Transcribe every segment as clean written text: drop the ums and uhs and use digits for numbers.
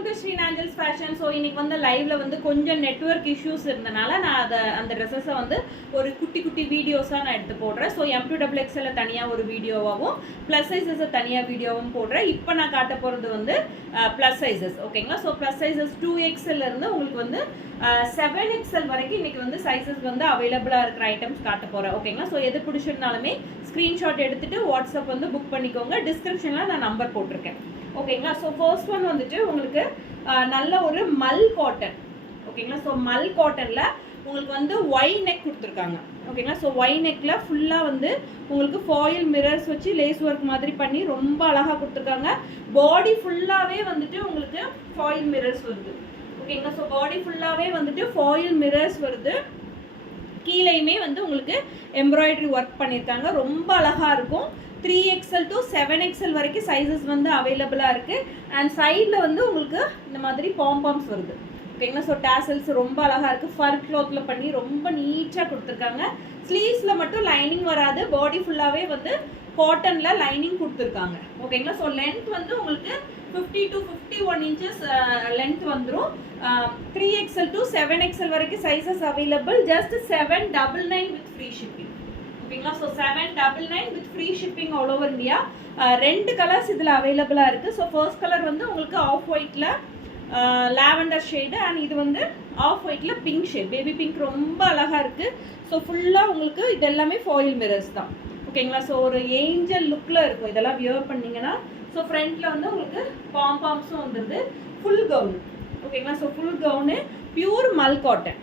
Welcome to ஸ்ரீநாஞ்சல்ஸ் fashion. So இன்னைக்கு வந்து லைவ்ல வந்து கொஞ்சம் நெட்வொர்க் இஷ்யூஸ் இருந்தனால நான் அந்த ட்ரெஸ்ஸஸை வந்து ஒரு குட்டி குட்டி வீடியோஸாக நான் எடுத்து போடுறேன். ஸோ M2XXL தனியாக ஒரு வீடியோவாகவும் ப்ளஸ் சைஸஸை தனியாக வீடியோவும் போடுறேன். இப்போ நான் காட்ட போகிறது வந்து ப்ளஸ் சைஸஸ், ஓகேங்களா. ஸோ ப்ளஸ் சைஸஸ் 2XL இருந்து உங்களுக்கு வந்து 7XL வரைக்கும் இன்றைக்கி வந்து சைஸஸ் வந்து அவைலபிளாக இருக்கிற ஐட்டம்ஸ் காட்ட போகிறேன், ஓகேங்களா. ஸோ எது பிடிச்சிருந்தாலுமே ஸ்க்ரீன்ஷாட் எடுத்துகிட்டு வாட்ஸ்அப் வந்து புக் பண்ணிக்கோங்க. டிஸ்கிரிப்ஷனில் நான் நம்பர் போட்டிருக்கேன், ஓகேங்களா. ஸோ ஃபர்ஸ்ட் ஒன் வந்துட்டு உங்களுக்கு நல்ல ஒரு மல் காட்டன், ஓகேங்களா. ஸோ மல் காட்டனில் உங்களுக்கு வந்து ஒய் நெக் கொடுத்துருக்காங்க, ஓகேங்களா. ஸோ ஒய் நெக்கில் ஃபுல்லாக வந்து உங்களுக்கு ஃபாயில் மிரர்ஸ் வச்சு லேஸ் ஒர்க் மாதிரி பண்ணி ரொம்ப அழகாக கொடுத்துருக்காங்க. பாடி ஃபுல்லாகவே வந்துட்டு உங்களுக்கு ஃபாயில் மிரர்ஸ் வருது, ஓகேங்களா. ஸோ பாடி ஃபுல்லாகவே வந்துட்டு ஃபாயில் மிரர்ஸ் வருது. கீழேயுமே வந்து உங்களுக்கு எம்ப்ராய்டரி ஒர்க் பண்ணியிருக்காங்க, ரொம்ப அழகாக இருக்கும். 3XL to 7XL வரைக்கும் சைஸஸ் வந்து அவைலபிளாக இருக்குது. அண்ட் சைடில் வந்து உங்களுக்கு இந்த மாதிரி பாம்பாம்ஸ் வருது, ஓகேங்களா. ஸோ டேசல்ஸ் ரொம்ப அழகாக இருக்குது. ஃபர் க்ளாத்தில் பண்ணி ரொம்ப நீட்டாக கொடுத்துருக்காங்க. ஸ்லீவ்ஸில் மட்டும் லைனிங் வராது, பாடி ஃபுல்லாகவே வந்து காட்டனில் லைனிங் கொடுத்துருக்காங்க, ஓகேங்களா. ஸோ லென்த் வந்து உங்களுக்கு 50 to 51 இன்ச்சஸ் லென்த் வந்துடும். 3XL to 7XL வரைக்கும் sizes available. Just 799 with free shipping, ஓகேங்களா. So 799 with free shipping all over India. ரெண்டு கலர்ஸ் இதில் அவைலபிளாக இருக்குது. ஸோ ஃபர்ஸ்ட் கலர் வந்து உங்களுக்கு ஆஃப் ஒயிட்டில் லாவெண்டர் ஷேடு, அண்ட் இது வந்து ஆஃப் ஒயிட்டில் பிங்க் ஷேட், பேபி பிங்க், ரொம்ப அழகாக இருக்குது. ஸோ ஃபுல்லாக உங்களுக்கு இது எல்லாமே ஃபாயில் மிரர்ஸ் தான், ஓகேங்களா. ஸோ ஒரு ஏஞ்சல் லுக்கில் இருக்கும் இதெல்லாம் வியர் பண்ணிங்கன்னா. ஸோ ஃப்ரண்ட்டில் வந்து உங்களுக்கு பாம்பாம்ஸும் வந்துடுது. ஃபுல் கவுனு, ஓகேங்களா. ஸோ ஃபுல் கவுனு பியூர் மல் காட்டன்.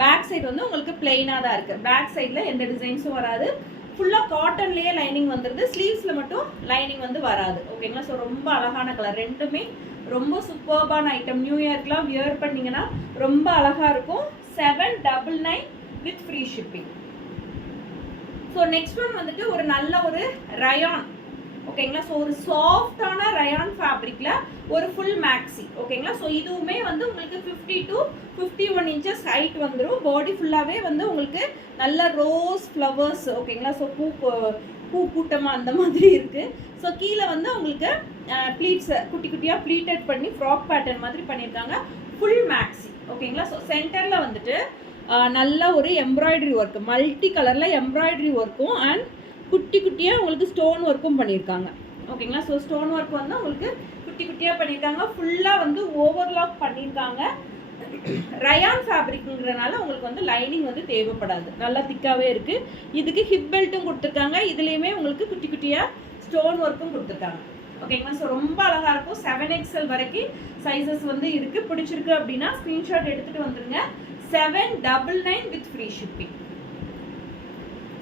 பேக் சைடு வந்து உங்களுக்கு பிளெயினாக தான் இருக்குது. பேக் சைடில் எந்த டிசைன்ஸும் வராது. ஃபுல்லாக காட்டன்லேயே லைனிங் வந்துடுது. ஸ்லீவ்ஸில் மட்டும் லைனிங் வந்து வராது, ஓகேங்களா. ஸோ ரொம்ப அழகான கலர், ரெண்டுமே ரொம்ப சூப்பர்பான ஐட்டம். நியூ இயர்க்கெலாம் வியர் பண்ணிங்கன்னா ரொம்ப அழகாக இருக்கும். 799 with free shipping. So next one வந்துட்டு ஒரு நல்ல ஒரு ரயான், ஓகேங்களா. ஸோ ஒரு சாஃப்டான ரயான் ஃபேப்ரிக்கில் ஒரு ஃபுல் மேக்ஸி, ஓகேங்களா. ஸோ இதுவுமே வந்து உங்களுக்கு 50 to 51 இன்ச்சஸ் ஹைட் வந்துடும். பாடி ஃபுல்லாகவே வந்து உங்களுக்கு நல்ல ரோஸ் ஃப்ளவர்ஸ், ஓகேங்களா. ஸோ பூ கூட்டமாக அந்த மாதிரி இருக்குது. ஸோ கீழே வந்து உங்களுக்கு ப்ளீட்ஸை குட்டி குட்டியாக ப்ளீட்டட் பண்ணி ஃப்ராக் பேட்டர்ன் மாதிரி பண்ணியிருக்காங்க. ஃபுல் மேக்ஸி, ஓகேங்களா. ஸோ சென்டரில் வந்துட்டு நல்ல ஒரு எம்ப்ராய்டரி ஒர்க்கு, மல்டி கலரில் எம்ப்ராய்டரி ஒர்க்கும் அண்ட் குட்டி குட்டியாக உங்களுக்கு ஸ்டோன் ஒர்க்கும் பண்ணியிருக்காங்க, ஓகேங்களா. ஸோ ஸ்டோன் ஒர்க் வந்து உங்களுக்கு குட்டி குட்டியாக பண்ணியிருக்காங்க. ஃபுல்லாக வந்து ஓவர்லாக் பண்ணியிருக்காங்க. ரயான் ஃபேப்ரிக்ங்கிறதுனால உங்களுக்கு வந்து லைனிங் வந்து தேவைப்படாது, நல்லா திக்காகவே இருக்குது. இதுக்கு ஹிப் பெல்ட்டும் கொடுத்துருக்காங்க. இதுலேயுமே உங்களுக்கு குட்டி குட்டியாக ஸ்டோன் ஒர்க்கும் கொடுத்துருக்காங்க, ஓகேங்களா. ஸோ ரொம்ப அழகாக இருக்கும். 7XL வரைக்கும் சைஸஸ் வந்து இருக்குது. பிடிச்சிருக்கு அப்படின்னா ஸ்க்ரீன்ஷாட் எடுத்துகிட்டு வந்துடுங்க. 799 with free shipping.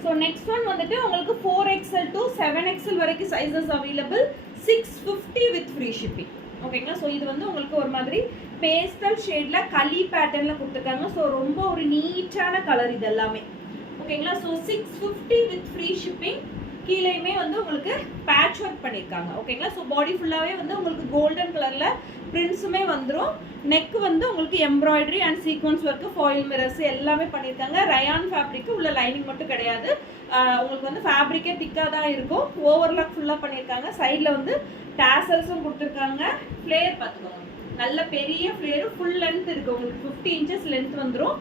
So next one வந்துட்டு உங்களுக்கு 4XL to 7XL வரைக்கும் sizes available. 650 with free shipping, ஓகேங்களா. ஸோ இது வந்து உங்களுக்கு ஒரு மாதிரி பேஸ்டல் ஷேடில் களி பேட்டர்னில் கொடுத்துருக்காங்க. ஸோ ரொம்ப ஒரு நீட்டான கலர் இது எல்லாமே, ஓகேங்களா. So 650 with free shipping. கீழேயுமே வந்து உங்களுக்கு பேட்ச் ஒர்க் பண்ணியிருக்காங்க, ஓகேங்களா. ஸோ பாடி ஃபுல்லாகவே வந்து உங்களுக்கு கோல்டன் கலரில் பிரிண்ட்ஸுமே வந்துடும். நெக் வந்து உங்களுக்கு embroidery and sequins work, foil mirrors எல்லாமே பண்ணியிருக்காங்க. ரயான் ஃபேப்ரிக்கு உள்ள லைனிங் மட்டும் கிடையாது, உங்களுக்கு வந்து ஃபேப்ரிக்கே திக்காக தான் இருக்கும். ஓவர்லாக் ஃபுல்லாக பண்ணியிருக்காங்க. சைடில் வந்து டேசல்ஸும் கொடுத்துருக்காங்க. ஃப்ளேர் பார்த்துக்கோங்க, நல்ல பெரிய ஃப்ளேரு, ஃபுல் லென்த் இருக்குது உங்களுக்கு. 50 இன்ச்சஸ் லென்த் வந்துடும்.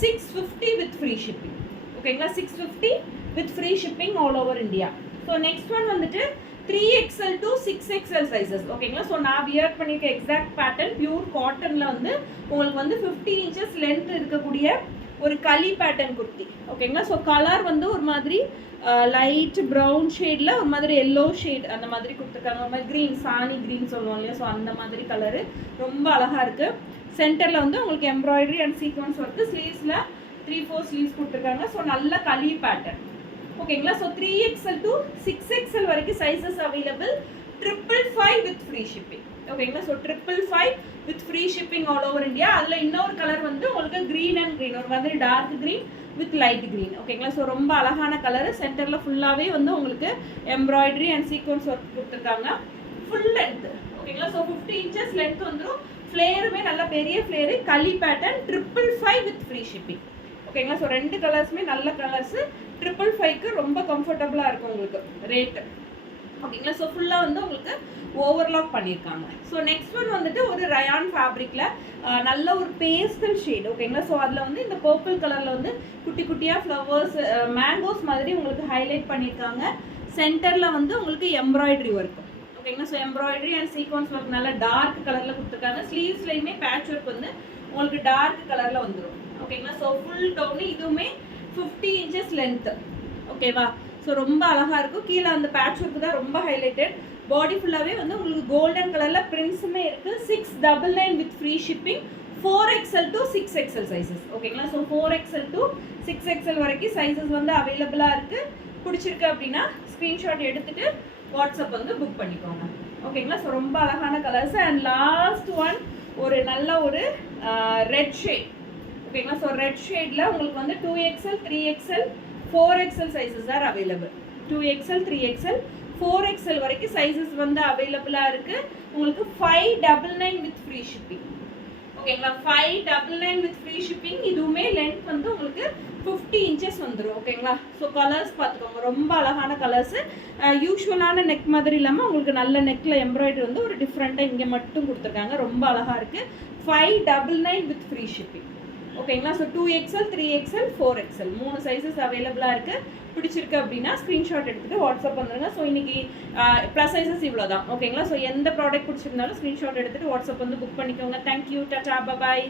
650 வித் ஃப்ரீ ஷிப்பிங், ஓகேங்களா. 650 with free shipping all over India. So next one வந்துட்டு 3XL to 6XL சைஸஸ், ஓகேங்களா. ஸோ நான் வியர் பண்ணியிருக்க எக்ஸாக்ட் பேட்டர்ன் பியூர் காட்டனில் வந்து உங்களுக்கு வந்து 50 இன்ச்சஸ் லென்த் இருக்கக்கூடிய ஒரு களி பேட்டர்ன் குர்த்தி, ஓகேங்களா. ஸோ கலர் வந்து ஒரு மாதிரி லைட் ப்ரௌன் ஷேடில் ஒரு மாதிரி எல்லோ ஷேட் அந்த மாதிரி கொடுத்துருக்காங்க. ஒரு மாதிரி க்ரீன், சாணி க்ரீன் சொல்லுவோம் இல்லையா. ஸோ அந்த மாதிரி கலரு ரொம்ப அழகாக இருக்குது. சென்டரில் வந்து உங்களுக்கு எம்ப்ராய்டரி அண்ட் சீக்வன்ஸ் ஒர்க்கு. ஸ்லீவ்ஸில் 3/4 ஸ்லீவ்ஸ் கொடுத்துருக்காங்க. ஸோ நல்ல களி பேட்டர்ன், ஓகேங்களா. ஸோ 3XL to 6XL வரைக்கும் sizes available. 555 with free shipping, ஓகேங்களா. So 555 with free shipping all over India. அதில் இன்னொரு கலர் வந்து உங்களுக்கு க்ரீன் அண்ட் க்ரீன், ஒரு மாதிரி dark green with light green, ஓகேங்களா. ஸோ ரொம்ப அழகான கலரு. சென்டரில் ஃபுல்லாகவே வந்து உங்களுக்கு எம்ப்ராய்டரி அண்ட் சீக்வன்ஸ் ஒர்க் கொடுத்துருக்காங்க. ஃபுல் லென்த், ஓகேங்களா. ஸோ 50 இன்ச்சஸ் லென்த் வந்துடும். ஃப்ளேருமே நல்ல பெரிய flare, kali pattern. 555 with free shipping, ஓகேங்களா. ஸோ ரெண்டு கலர்ஸுமே நல்ல கலர்ஸு. 555க்கு ரொம்ப கம்ஃபர்டபுளாக இருக்கும் உங்களுக்கு ரேட்டு. ஓகேங்களா. ஸோ ஃபுல்லாக வந்து உங்களுக்கு ஓவர்லாக் பண்ணியிருக்காங்க. ஸோ நெக்ஸ்ட் ஒன் வந்துட்டு ஒரு ரயான் ஃபேப்ரிக்கில் நல்ல ஒரு பேஸ்டல் ஷேட். ஓகேங்களா. ஸோ அதில் வந்து இந்த பர்பிள் கலரில் வந்து குட்டி குட்டியாக ஃப்ளவர்ஸ் மேங்கோஸ் மாதிரி உங்களுக்கு ஹைலைட் பண்ணியிருக்காங்க. சென்டரில் வந்து உங்களுக்கு எம்ப்ராய்டரி ஒர்க். ஓகேங்களா. So embroidery and sequins work நல்லா டார்க் கலரில் கொடுத்துருக்காங்க. ஸ்லீவ்ஸ்லையுமே பேட்ச் ஒர்க் வந்து உங்களுக்கு டார்க் கலரில் வந்துடும். ஓகேங்களா. ஸோ ஃபுல் டவுனு இதுவுமே 50 inches லென்த்து. ஓகேவா. ஸோ ரொம்ப அழகாக இருக்கும். கீழே அந்த பேட்ச் ஒர்க் தான் ரொம்ப ஹைலைட்டட். பாடி ஃபுல்லாகவே வந்து உங்களுக்கு கோல்டன் கலரில் பிரிண்ட்ஸுமே இருக்குது. 699 with free shipping. 4XL to 6XL sizes. ஓகேங்களா. ஸோ 4XL to 6XL வரைக்கும் சைஸஸ் வந்து அவைலபிளாக இருக்குது. பிடிச்சிருக்கு அப்படின்னா ஸ்க்ரீன்ஷாட் எடுத்துகிட்டு வாட்ஸ்அப் வந்து புக் பண்ணிக்கோங்க. ஓகேங்களா. ஸோ ரொம்ப அழகான கலர்ஸ். அண்ட் லாஸ்ட் ஒன் ஒரு நல்ல ஒரு ரெட் ஷேட். ஓகேங்களா. ஸோ ரெட் ஷேடில் உங்களுக்கு வந்து 2XL 3XL 4XL sizes are available. 2XL 3XL 4XL வரைக்கும் சைஸஸ் வந்து அவைலபிளாக இருக்குது. உங்களுக்கு 599 வித் ஃப்ரீ ஷிப்பிங். ஓகேங்களா. 599 வித் ஃப்ரீ ஷிப்பிங். இதுவுமே லென்த் வந்து உங்களுக்கு 50 inches வந்துடும். ஓகேங்களா. ஸோ கலர்ஸ் பார்த்துக்கோங்க. ரொம்ப அழகான கலர்ஸு. யூஸ்வலான நெக் மாதிரி இல்லாமல் உங்களுக்கு நல்ல நெக்கில் எம்ப்ராய்டரி வந்து ஒரு டிஃப்ரெண்ட்டாக இங்கே மட்டும் கொடுத்துருக்காங்க. ரொம்ப அழகாக இருக்குது. 599 வித் ஃப்ரீ ஷிப்பிங். ஓகேங்களா. So 2XL 3XL 4XL 3 sizes அவைலபிளாக இருக்குது. பிடிச்சிருக்கு அப்படின்னா ஸ்க்ரீன்ஷாட் எடுத்துகிட்டு வாட்ஸ்அப் வந்துடுங்க. ஸோ இன்றைக்கி ப்ளஸ் சைஸஸ் இவ்வளோ தான். ஓகேங்களா. ஸோ எந்த ப்ராடக்ட் பிடிச்சிருந்தாலும் ஸ்க்ரீன்ஷாட் எடுத்துகிட்டு வாட்ஸ்அப் வந்து புக் பண்ணிக்கோங்க. தேங்க்யூ. டாடா பாய்.